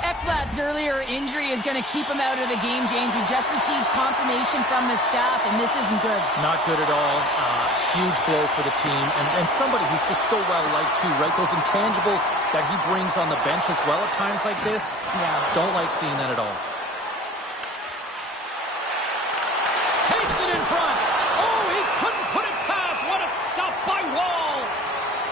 Ekblad's earlier injury is going to keep him out of the game, James. We just received confirmation from the staff, and this isn't good. Not good at all. Huge blow for the team, and somebody who's just so well-liked too, right? Those intangibles that he brings on the bench as well at times like this. Yeah. Don't like seeing that at all. Takes it in front. Oh, he couldn't put it past. What a stop by Wall.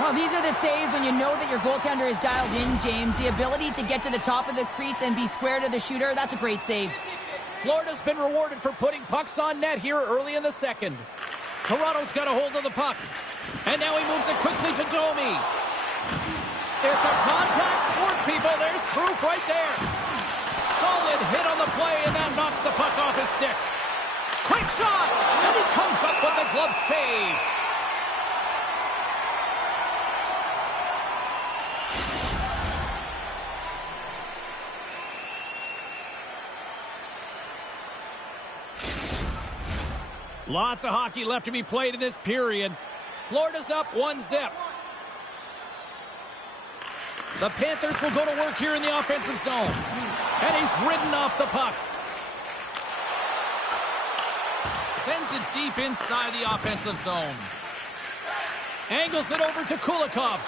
Well, these are the saves when you know that your goaltender is dialed in, James. The ability to get to the top of the crease and be square to the shooter, that's a great save. Florida's been rewarded for putting pucks on net here early in the second. Toronto's got a hold of the puck. And now he moves it quickly to Domi. It's a contact sport, people. There's proof right there. Solid hit on the play, and that knocks the puck off his stick. Quick shot! And he comes up with the glove save. Lots of hockey left to be played in this period. Florida's up 1-0. The Panthers will go to work here in the offensive zone. And he's ridden off the puck. Sends it deep inside the offensive zone. Angles it over to Kulikov.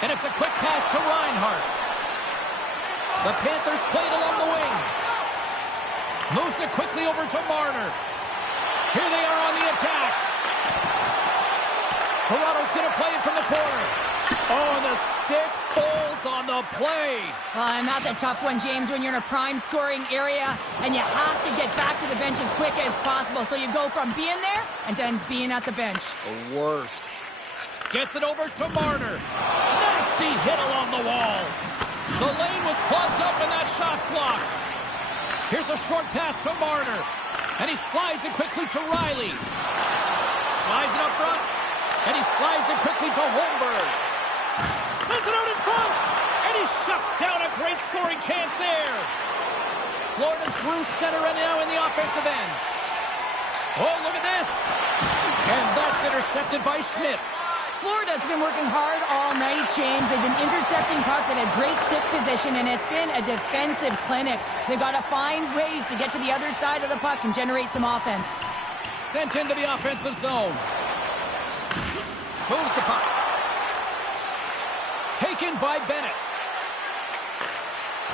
And it's a quick pass to Reinhart. The Panthers play it along the wing. Moves it quickly over to Marner. Here they are on the attack. Toronto's going to play it from the corner. Oh, and the stick folds on the play. And that's a tough one, James, when you're in a prime scoring area and you have to get back to the bench as quick as possible. So you go from being there and then being at the bench. The worst. Gets it over to Marner. Nasty hit along the wall. The lane was plugged up and that shot's blocked. Here's a short pass to Marner. And he slides it quickly to Riley. Slides it up front. And he slides it quickly to Holmberg. Sends it out in front. And he shuts down a great scoring chance there. Florida's through center and now in the offensive end. Oh, look at this. And that's intercepted by Schmidt. Florida's been working hard all night, James. They've been intercepting pucks and had great stick position, and it's been a defensive clinic. They've got to find ways to get to the other side of the puck and generate some offense. Sent into the offensive zone. Moves the puck. Taken by Bennett.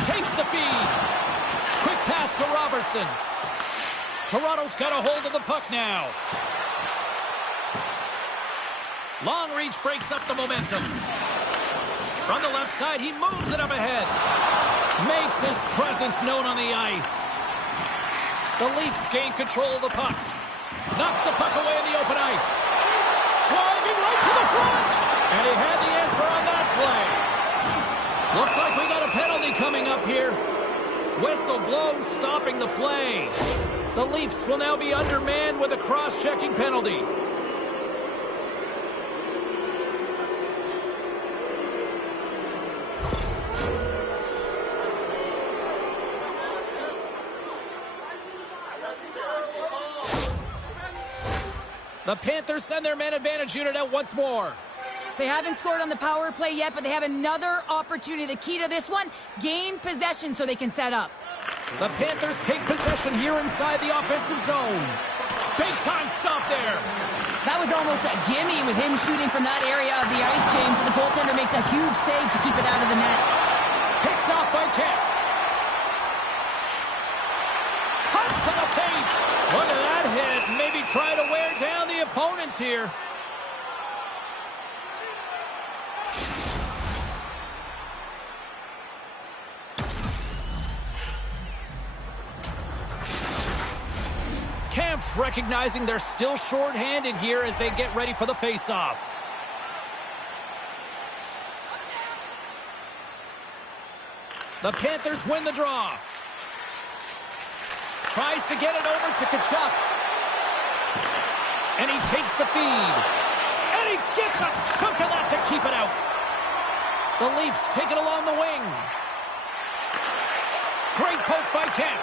Takes the feed. Quick pass to Robertson. Toronto's got a hold of the puck now. Long reach breaks up the momentum. From the left side, he moves it up ahead. Makes his presence known on the ice. The Leafs gain control of the puck. Knocks the puck away in the open ice. Driving right to the front. And he had the answer on that play. Looks like we got a penalty coming up here. Whistle blown, stopping the play. The Leafs will now be undermanned with a cross-checking penalty. The Panthers send their man advantage unit out once more. They haven't scored on the power play yet, but they have another opportunity. The key to this one, gain possession so they can set up. The Panthers take possession here inside the offensive zone. Big time stop there. That was almost a gimme with him shooting from that area of the ice, James, and the goaltender makes a huge save to keep it out of the net. Picked off by Kemp. Cuts to the paint. Look at that hit. Maybe try to wear down the opponents here. Camp's recognizing they're still short-handed here as they get ready for the face-off. The Panthers win the draw. Tries to get it over to Tkachuk. And he takes the feed. And he gets a chunk of that to keep it out. The Leafs take it along the wing. Great poke by Kemp.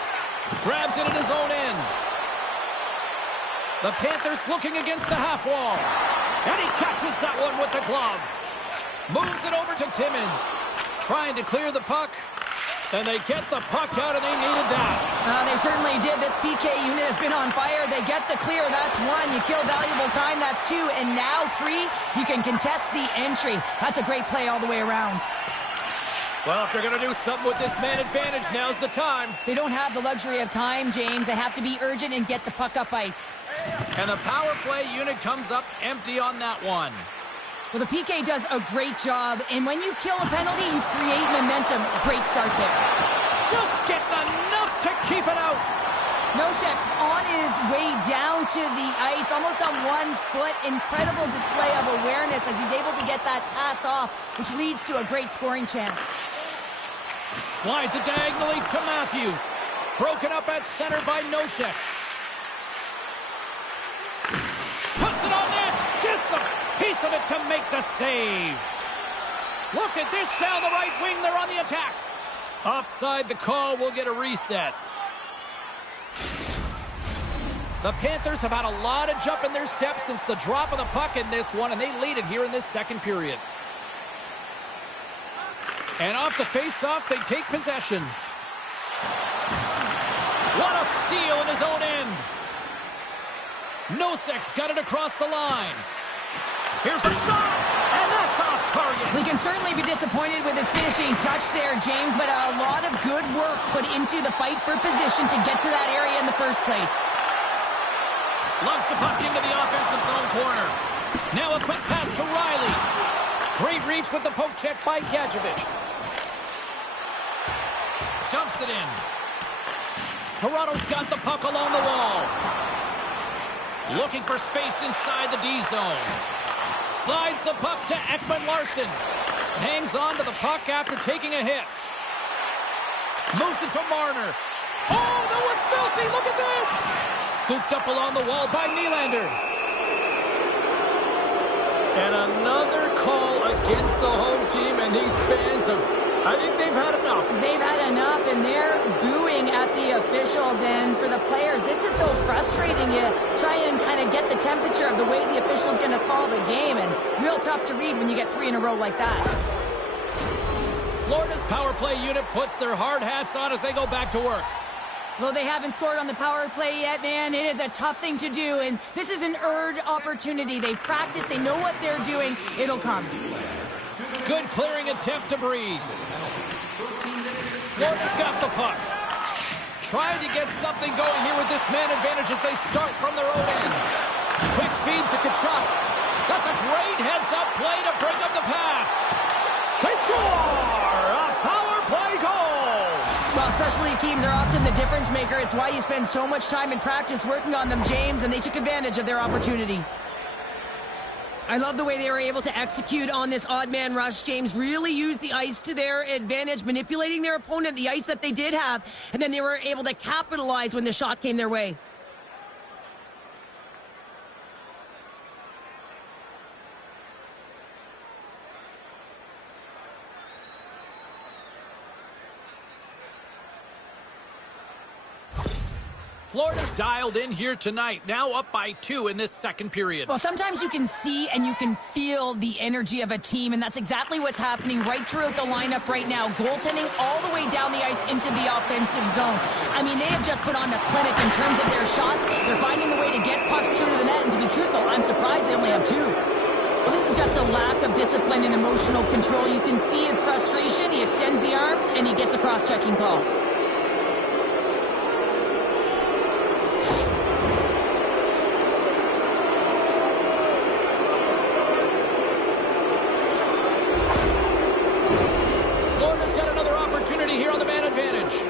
Grabs it in his own end. The Panthers looking against the half wall. And he catches that one with the glove. Moves it over to Timmins. Trying to clear the puck. And they get the puck out, and they needed that. They certainly did. This PK unit has been on fire. They get the clear. That's one. You kill valuable time. That's two. And now three, you can contest the entry. That's a great play all the way around. Well, if they're going to do something with this man advantage, now's the time. They don't have the luxury of time, James. They have to be urgent and get the puck up ice. And the power play unit comes up empty on that one. Well, the PK does a great job, and when you kill a penalty, you create momentum. Great start there. Just gets enough to keep it out. Noshek's on his way down to the ice, almost on 1 foot. Incredible display of awareness as he's able to get that pass off, which leads to a great scoring chance. Slides it diagonally to Matthews. Broken up at center by Noshek. Puts it on net. Gets a piece of it to make the save. Look at this down the right wing. They're on the attack. Offside the call. We'll get a reset. The Panthers have had a lot of jump in their steps since the drop of the puck in this one, and they lead it here in this second period. And off the face-off, they take possession. What a steal in his own end. Nosek's got it across the line. Here's a shot, and that's off target. We can certainly be disappointed with his finishing touch there, James, but a lot of good work put into the fight for position to get to that area in the first place. Lugs the puck into the offensive zone corner. Now a quick pass to Riley. Great reach with the poke check by Gadjevich. Dumps it in. Toronto's got the puck along the wall. Looking for space inside the D zone. Slides the puck to Ekman-Larsson. Hangs on to the puck after taking a hit. Moves it to Marner. Oh, that was filthy. Look at this. Scooped up along the wall by Nylander. And another call against the home team, and these fans I think they've had enough. They've had enough, and they're booing at the officials. And for the players, this is so frustrating. You try and kind of get the temperature of the way the official's going to call the game, and real tough to read when you get 3 in a row like that. Florida's power play unit puts their hard hats on as they go back to work. Though they haven't scored on the power play yet, man, it is a tough thing to do, and this is an earned opportunity. They practice, they know what they're doing. It'll come. Good clearing attempt to breathe. Florida's got the puck. Trying to get something going here with this man advantage as they start from their own end. Quick feed to Kachuk. That's a great heads-up play to break up the pass. They score! A power play goal! Well, specialty teams are often the difference maker. It's why you spend so much time in practice working on them, James, and they took advantage of their opportunity. I love the way they were able to execute on this odd man rush. James really used the ice to their advantage, manipulating their opponent, the ice that they did have, and then they were able to capitalize when the shot came their way. Florida's dialed in here tonight, now up by 2 in this second period. Well, sometimes you can see and you can feel the energy of a team, and that's exactly what's happening right throughout the lineup right now. Goaltending all the way down the ice into the offensive zone. I mean, they have just put on a clinic in terms of their shots. They're finding the way to get pucks through to the net, and to be truthful, I'm surprised they only have 2. Well, this is just a lack of discipline and emotional control. You can see his frustration. He extends the arms, and he gets a cross-checking call. Here on the man advantage.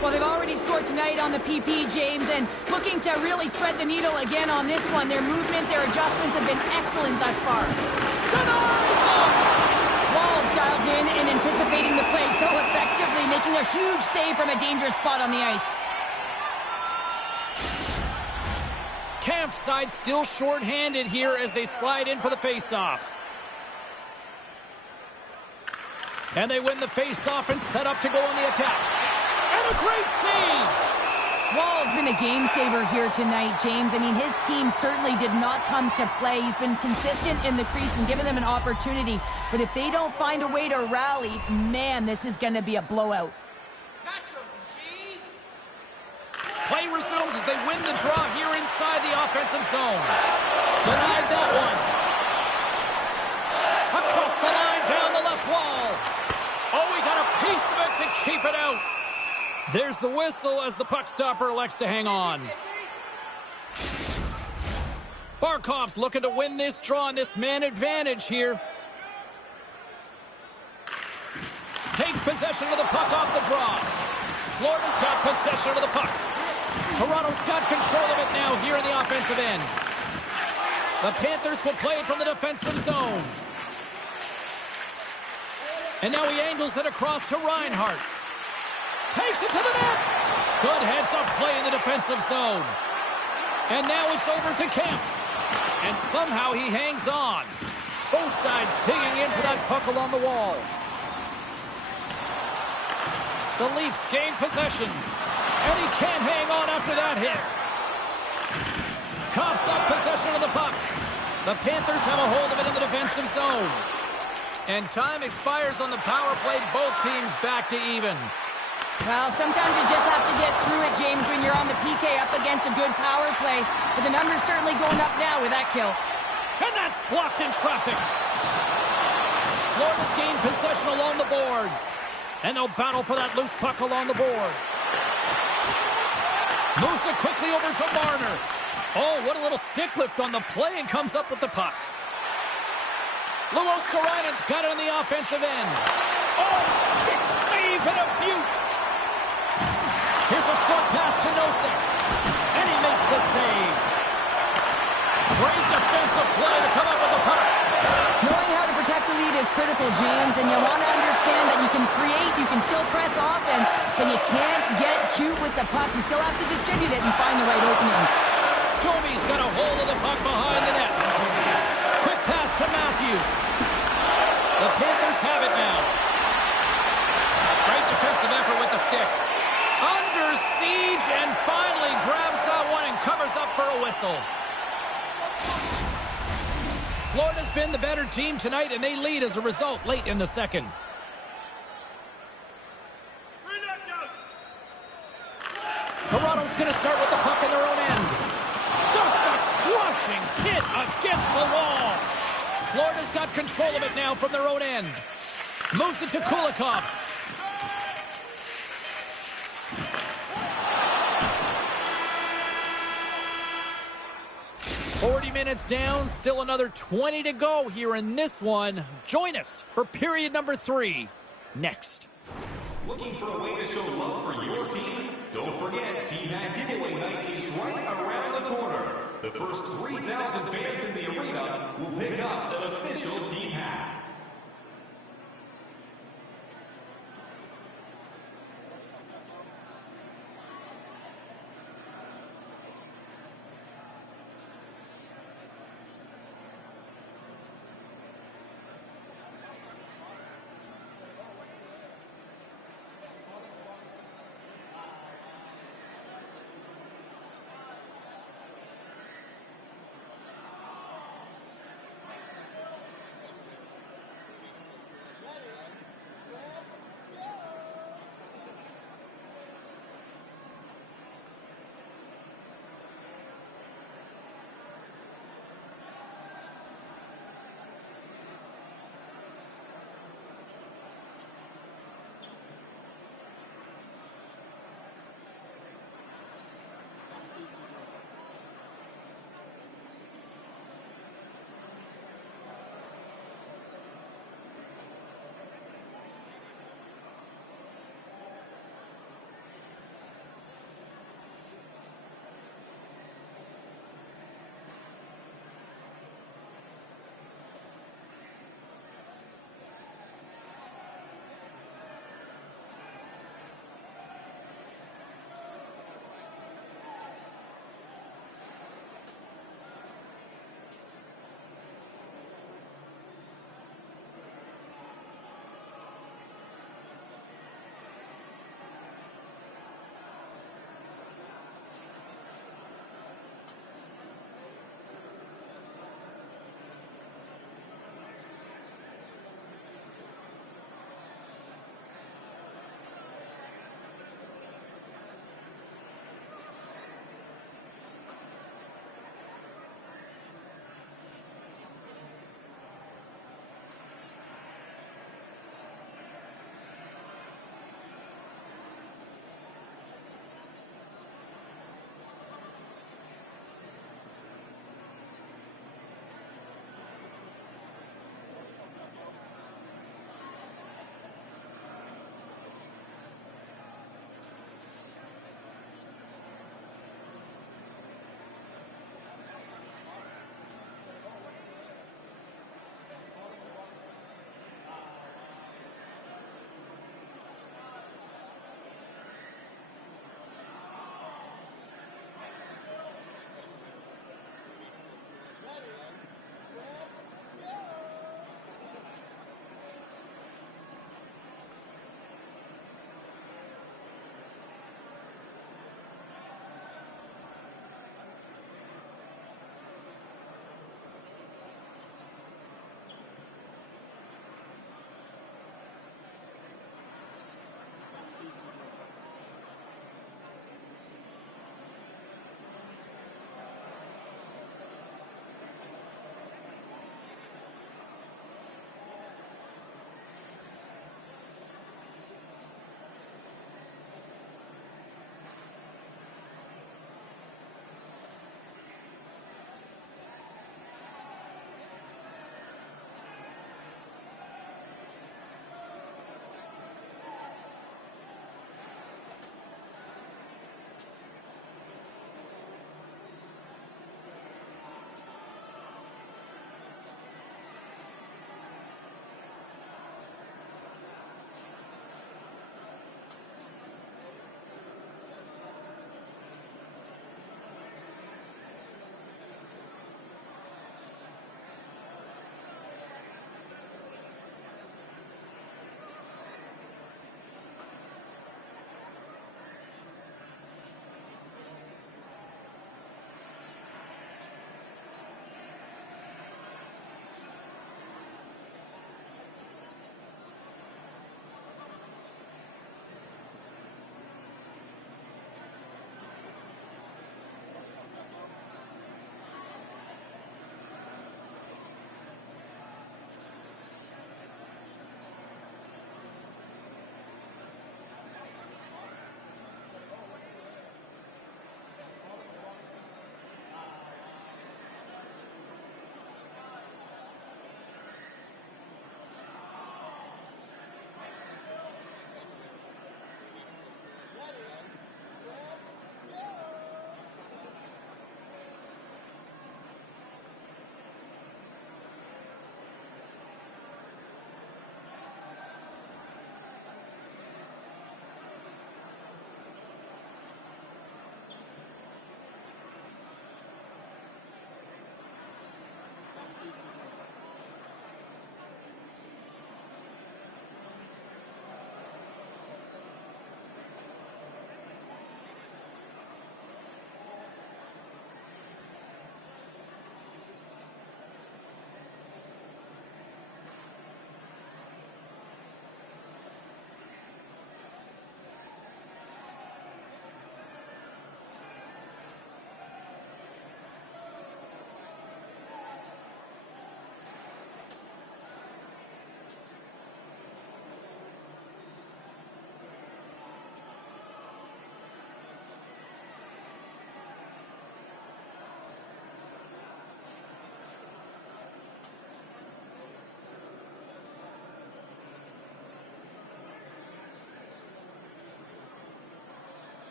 Well, they've already scored tonight on the PP, James, and looking to really thread the needle again on this one. Their movement, their adjustments have been excellent thus far. Denies! Walls dialed in and anticipating the play so effectively, making a huge save from a dangerous spot on the ice. Kampf's side still short-handed here as they slide in for the face-off. And they win the face-off and set up to go on the attack. And a great save! Wall's been a game-saver here tonight, James. I mean, his team certainly did not come to play. He's been consistent in the crease and given them an opportunity. But if they don't find a way to rally, man, this is going to be a blowout. they win the draw here inside the offensive zone. Denied that one. Across the line, down the left wall. Oh, he got a piece of it to keep it out. There's the whistle as the puck stopper elects to hang on. Barkov's looking to win this draw on this man advantage here. Takes possession of the puck off the draw. Florida's got possession of the puck. Toronto's got control of it now here in the offensive end. The Panthers will play it from the defensive zone. And now he angles it across to Reinhart. Takes it to the net. Good heads-up play in the defensive zone. And now it's over to Kemp. And somehow he hangs on. Both sides digging in for that puck along the wall. The Leafs gain possession. And he can't hang on after that hit. Coughs up possession of the puck. The Panthers have a hold of it in the defensive zone. And time expires on the power play. Both teams back to even. Well, sometimes you just have to get through it, James, when you're on the PK up against a good power play. But the number's certainly going up now with that kill. And that's blocked in traffic. Florida's gained possession along the boards. And they'll battle for that loose puck along the boards. Moves it quickly over to Marner. Oh, what a little stick lift on the play, and comes up with the puck. Luosterainen's got it on the offensive end. Oh, stick save and a beaut. Here's a short pass to Nosek. And he makes the save. Great defensive play to come up with the puck. Knowing how to protect the lead is critical, James, and you want to understand that you can create, you can still press offense, but you can't get cute with the puck. You still have to distribute it and find the right openings. Domi's got a hold of the puck behind the net. Quick pass to Matthews. The Panthers have it now. Great defensive effort with the stick. Under siege, and finally grabs that one and covers up for a whistle. Florida's been the better team tonight, and they lead as a result late in the second. Toronto's going to start with the puck in their own end. Just a crushing hit against the wall. Florida's got control of it now from their own end. Moves it to Kulikov. Minutes down, still another 20 to go here in this one. Join us for period number 3 next. Looking for a way to show love for your team? Don't forget, Team Hat Giveaway Night is right around the corner. The first 3,000 fans in the arena will pick up an official team hat.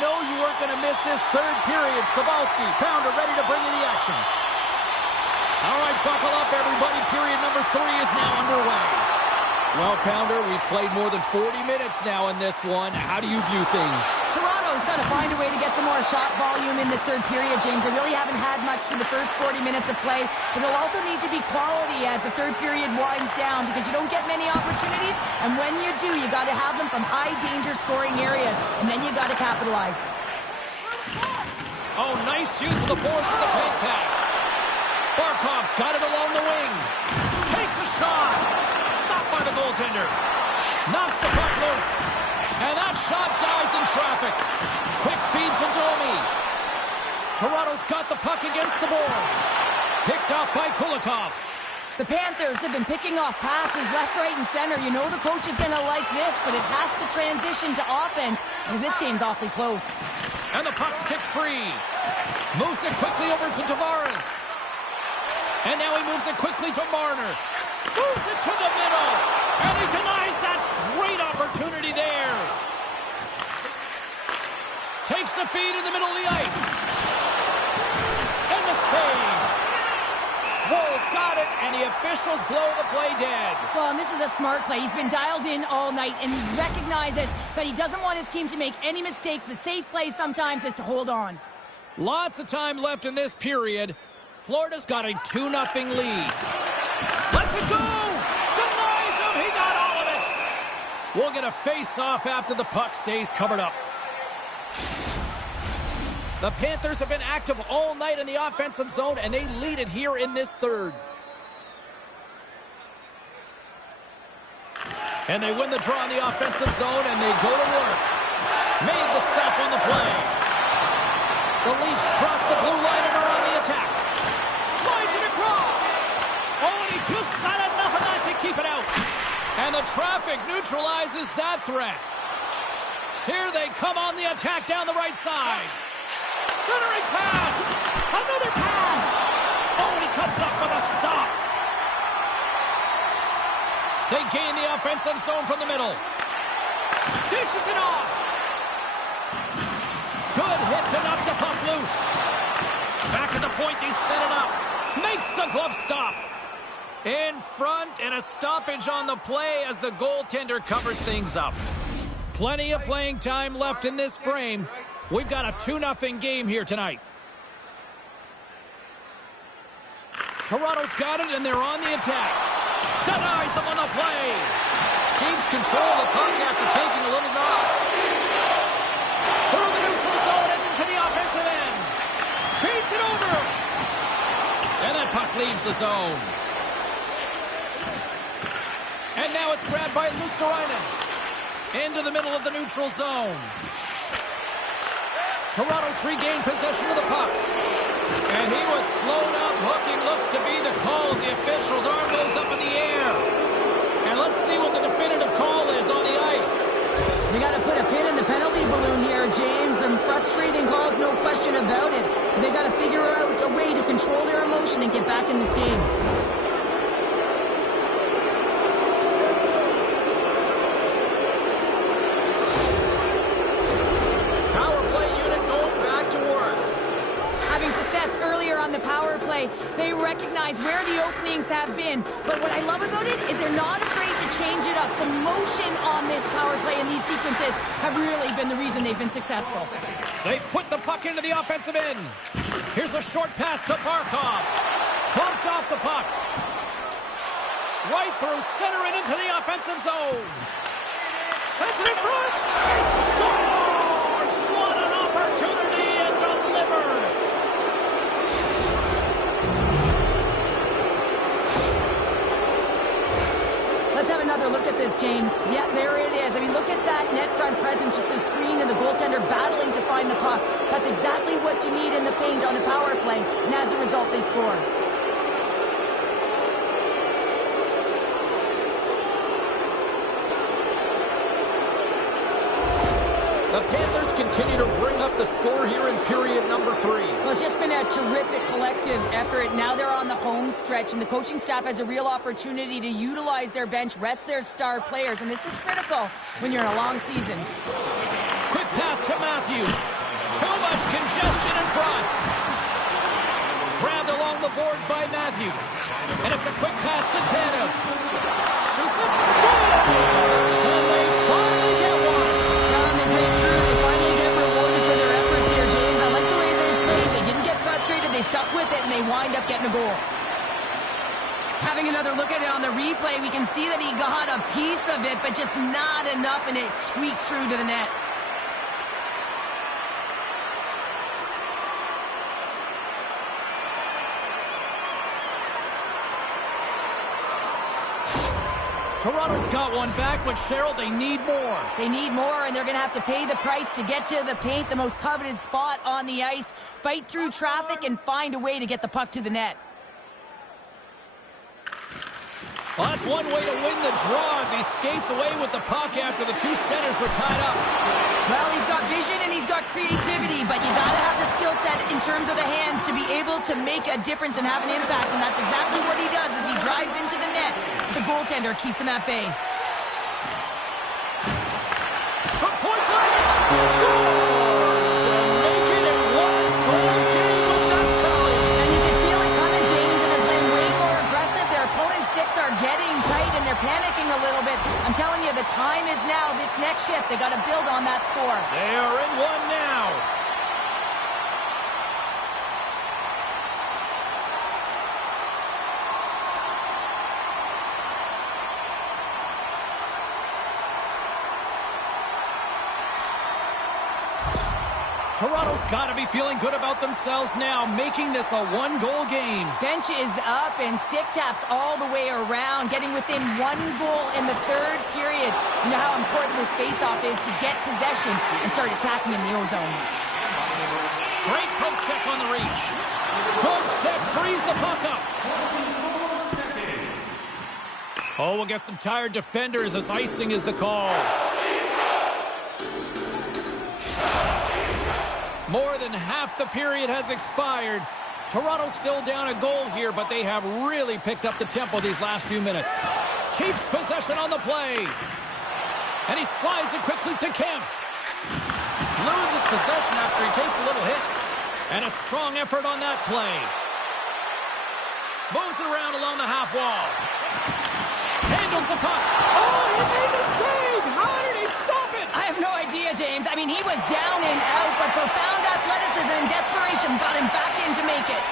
know you weren't going to miss this third period. Sabalski, Pounder ready to bring you the action. All right, buckle up, everybody. Period number 3 is now underway. Well, Pounder, we've played more than 40 minutes now in this one. How do you view things? Toronto's got to find a way to get some more shot volume in this third period, James. They really haven't had much for the first 40 minutes of play, but it'll also need to be quality as the third period winds down because you don't get many opportunities, and when you do, you got to have them from high-danger scoring areas, and then you got to capitalize. Oh, nice use of the boards with the paint pass. Barkov's got it along the wing. Takes a shot. Stopped by the goaltender. Knocks the puck loose. And that shot dies in traffic. Quick feed to Domi. Toronto's got the puck against the boards. Picked up by Kulikov. The Panthers have been picking off passes left, right, and center. You know the coach is going to like this, but it has to transition to offense because this game's awfully close. And the puck's kicked free. Moves it quickly over to Tavares. And now he moves it quickly to Marner. Moves it to the middle. And he denies that great opportunity there. Takes the feed in the middle of the ice. And the save. Wolves got it, and the officials blow the play dead. Well, and this is a smart play. He's been dialed in all night, and he recognizes that he doesn't want his team to make any mistakes. The safe play sometimes is to hold on. Lots of time left in this period. Florida's got a 2-0 lead. Let's it go! Denies him! He got all of it! We'll get a face-off after the puck stays covered up. The Panthers have been active all night in the offensive zone, and they lead it here in this third. And they win the draw in the offensive zone, and they go to work. Made the stop on the play. The Leafs cross the blue line and are on the attack. Slides it across. Oh, and he just got enough of that to keep it out. And the traffic neutralizes that threat. Here they come on the attack down the right side. Centering pass. Another pass. Oh, and he comes up with a stop. They gain the offensive zone from the middle. Dishes it off. Good hit to knock the puck loose. Back at the point, they set it up. Makes the glove stop. In front, and a stoppage on the play as the goaltender covers things up. Plenty of playing time left in this frame. We've got a 2-0 game here tonight. Toronto's got it, and they're on the attack. Denies them on the play. Teams control the puck after taking a little knock. Through the neutral zone and into the offensive end. Feeds it over. And that puck leaves the zone. And now it's grabbed by Luosterainen. Into the middle of the neutral zone. Toronto's regained possession of the puck. And he was slowed up. Hooking looks to be the call as the official's arm goes up in the air. And let's see what the definitive call is on the ice. They got to put a pin in the penalty balloon here, James. The frustrating calls, no question about it. They got to figure out a way to control their emotion and get back in this game. They recognize where the openings have been. But what I love about it is they're not afraid to change it up. The motion on this power play and these sequences have really been the reason they've been successful. They put the puck into the offensive end. Here's a short pass to Barkov. Bumped off the puck. Right through center and into the offensive zone. Sends it in front. He scores! What an opportunity and delivers! Let's have another look at this, James. Yeah, there it is. I mean, look at that net front presence, just the screen and the goaltender battling to find the puck. That's exactly what you need in the paint on a power play, and as a result, they score. The Panthers continue to bring up the score here in period number 3. Well, it's just been a terrific collective effort. Now they're on the home stretch, and the coaching staff has a real opportunity to utilize their bench, rest their star players, and this is critical when you're in a long season. Quick pass to Matthews. Too much congestion in front. Grabbed along the boards by Matthews. And it's a quick pass to Tanev. Shoots it. Scores! And they finally get one. And they break through. They finally get rewarded for their efforts here, James. I like the way they played. They didn't get frustrated. They stuck with it, and they wind up getting a goal. Having another look at it on the replay, we can see that he got a piece of it, but just not enough, and it squeaks through to the net. Toronto's got one back, but Cheryl, they need more. They need more, and they're going to have to pay the price to get to the paint, the most coveted spot on the ice, fight through traffic, and find a way to get the puck to the net. Well, that's one way to win the draw as he skates away with the puck after the two centers were tied up. Well, he's got vision and he's got creativity, but you got to have the skill set in terms of the hands to be able to make a difference and have an impact, and that's exactly what he does as he drives into the net. The goaltender keeps him at bay. From point blank, scores! And making it one goal game with that tally. And you can feel it coming, James, and they're playing way more aggressive. Their opponent's sticks are getting tight, and they're panicking a little bit. I'm telling you, the time is now. This next shift, they got to build on that score. They are in one now. Toronto's got to be feeling good about themselves now, making this a one-goal game. Bench is up and stick taps all the way around, getting within one goal in the third period. You know how important this faceoff is to get possession and start attacking in the O-zone. Great poke check on the reach. Good check, frees the puck up. Oh, we'll get some tired defenders as icing is the call. More than half the period has expired. Toronto's still down a goal here, but they have really picked up the tempo these last few minutes. Keeps possession on the play. And he slides it quickly to Kemp. Loses possession after he takes a little hit. And a strong effort on that play. Moves it around along the half wall. Handles the puck. Oh, he made the save! How did he stop it? I have no idea, James. I mean, he was down and out, but profound athleticism and desperation got him back in to make it.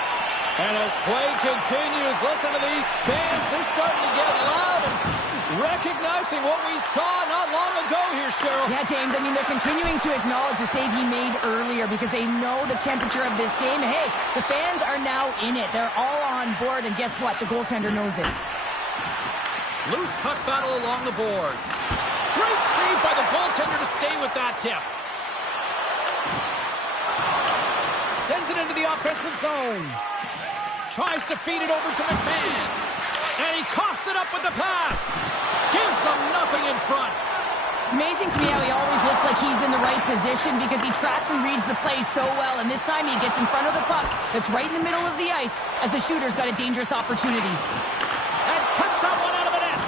And as play continues, listen to these fans. They're starting to get loud and recognizing what we saw not long ago here, Cheryl. Yeah, James, I mean, they're continuing to acknowledge the save he made earlier because they know the temperature of this game. And hey, the fans are now in it. They're all on board, and guess what? The goaltender knows it. Loose puck battle along the boards. Great save by the goaltender to stay with that tip. Sends it into the offensive zone. Tries to feed it over to McMahon. And he coughs it up with the pass. Gives them nothing in front. It's amazing to me how he always looks like he's in the right position because he tracks and reads the play so well. And this time he gets in front of the puck that's right in the middle of the ice as the shooter's got a dangerous opportunity. And kept that one out of the net.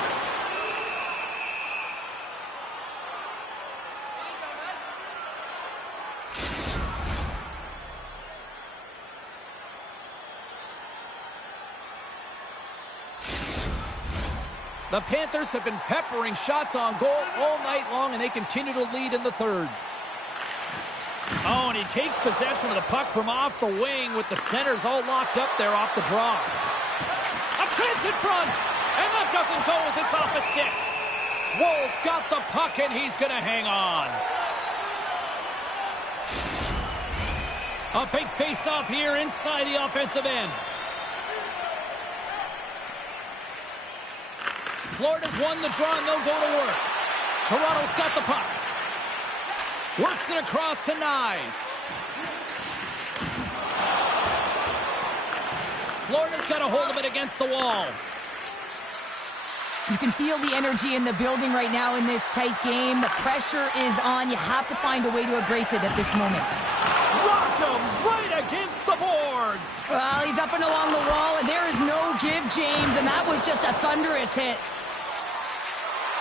The Panthers have been peppering shots on goal all night long, and they continue to lead in the third. Oh, and he takes possession of the puck from off the wing with the centers all locked up there off the draw. A chance in front, and that doesn't go as it's off the stick. Wool's got the puck, and he's going to hang on. A big face-off here inside the offensive end. Florida's won the draw, and they'll go to work. Toronto's got the puck. Works it across to Nyes. Florida's got a hold of it against the wall. You can feel the energy in the building right now in this tight game. The pressure is on. You have to find a way to embrace it at this moment. Rocked him right against the boards. Well, he's up and along the wall, and there is no give, James, and that was just a thunderous hit.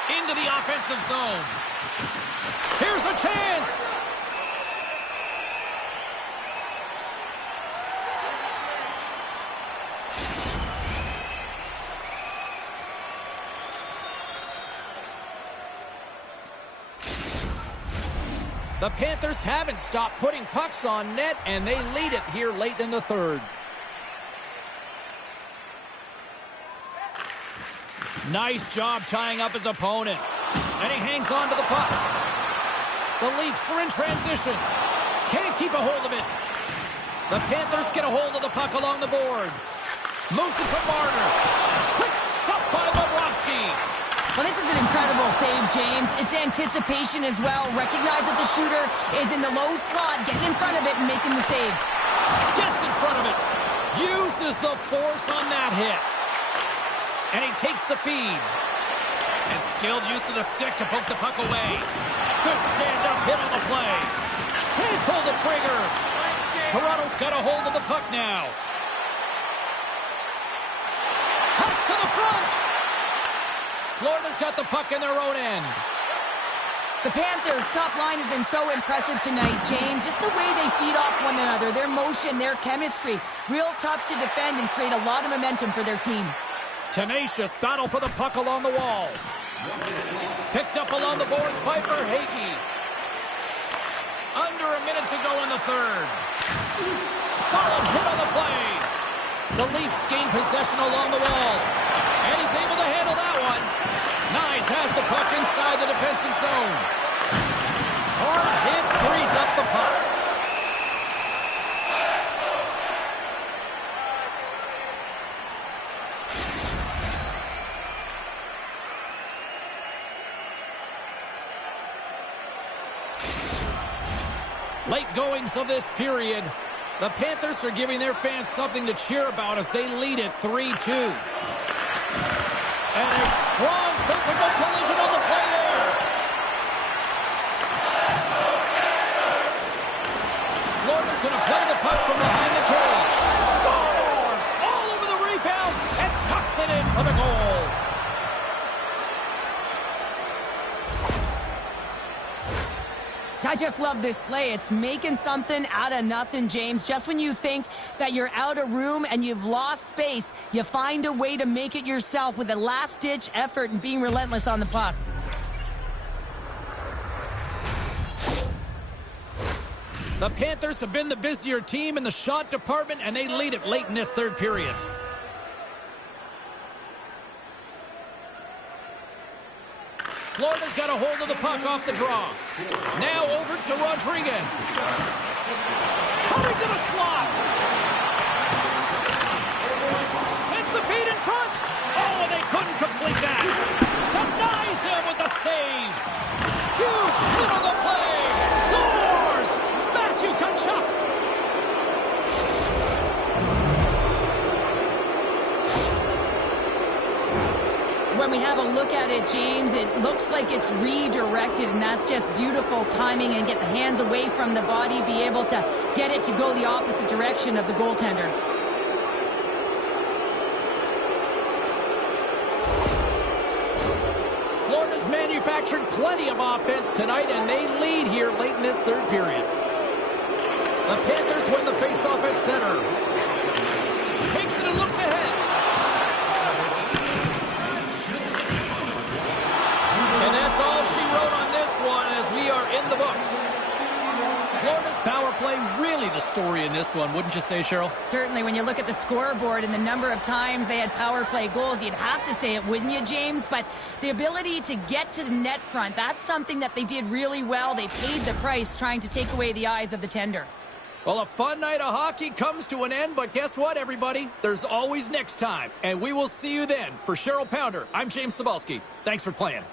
Into the offensive zone. Here's a chance. The Panthers haven't stopped putting pucks on net, and they lead it here late in the third. Nice job tying up his opponent. And he hangs on to the puck. The Leafs are in transition. Can't keep a hold of it. The Panthers get a hold of the puck along the boards. Moves it to Marner. Quick stop by Bobrovsky. Well, this is an incredible save, James. It's anticipation as well. Recognize that the shooter is in the low slot, getting in front of it and making the save. Gets in front of it. Uses the force on that hit. And he takes the feed. And skilled use of the stick to poke the puck away. Good stand-up hit on the play. Can't pull the trigger. Toronto's got a hold of the puck now. Cuts to the front. Florida's got the puck in their own end. The Panthers' top line has been so impressive tonight, James. Just the way they feed off one another, their motion, their chemistry. Real tough to defend and create a lot of momentum for their team. Tenacious battle for the puck along the wall. Picked up along the boards by Verhaeghe. Under a minute to go in the third. Solid hit on the play. The Leafs gain possession along the wall. And he's able to handle that one. Nyes has the puck inside the defensive zone. Hard hit frees up the puck. Late goings of this period. The Panthers are giving their fans something to cheer about as they lead it 3-2. And a strong physical collision on the play there. Florida's going to play the puck from behind the cage. Scores! All over the rebound and tucks it in for the goal. I just love this play. It's making something out of nothing, James. Just when you think that you're out of room and you've lost space, you find a way to make it yourself with a last-ditch effort and being relentless on the puck. The Panthers have been the busier team in the shot department, and they lead it late in this third period. Florida's got a hold of the puck off the draw. Now over to Rodriguez. Coming to the slot. Sends the feed in front. Oh, and they couldn't complete that. Denies him with the save. Huge hit on the play. Scores! Matthew Tkachuk. When we have a look at it, James, it looks like it's redirected, and that's just beautiful timing and get the hands away from the body, be able to get it to go the opposite direction of the goaltender. Florida's manufactured plenty of offense tonight, and they lead here late in this third period. The Panthers win the faceoff at center. Takes it and looks ahead. And that's all she wrote on this one as we are in the books. Florida's power play really the story in this one, wouldn't you say, Cheryl? Certainly, when you look at the scoreboard and the number of times they had power play goals, you'd have to say it, wouldn't you, James? But the ability to get to the net front, that's something that they did really well. They paid the price trying to take away the eyes of the tender. Well, a fun night of hockey comes to an end, but guess what, everybody? There's always next time, and we will see you then. For Cheryl Pounder, I'm James Cybulski. Thanks for playing.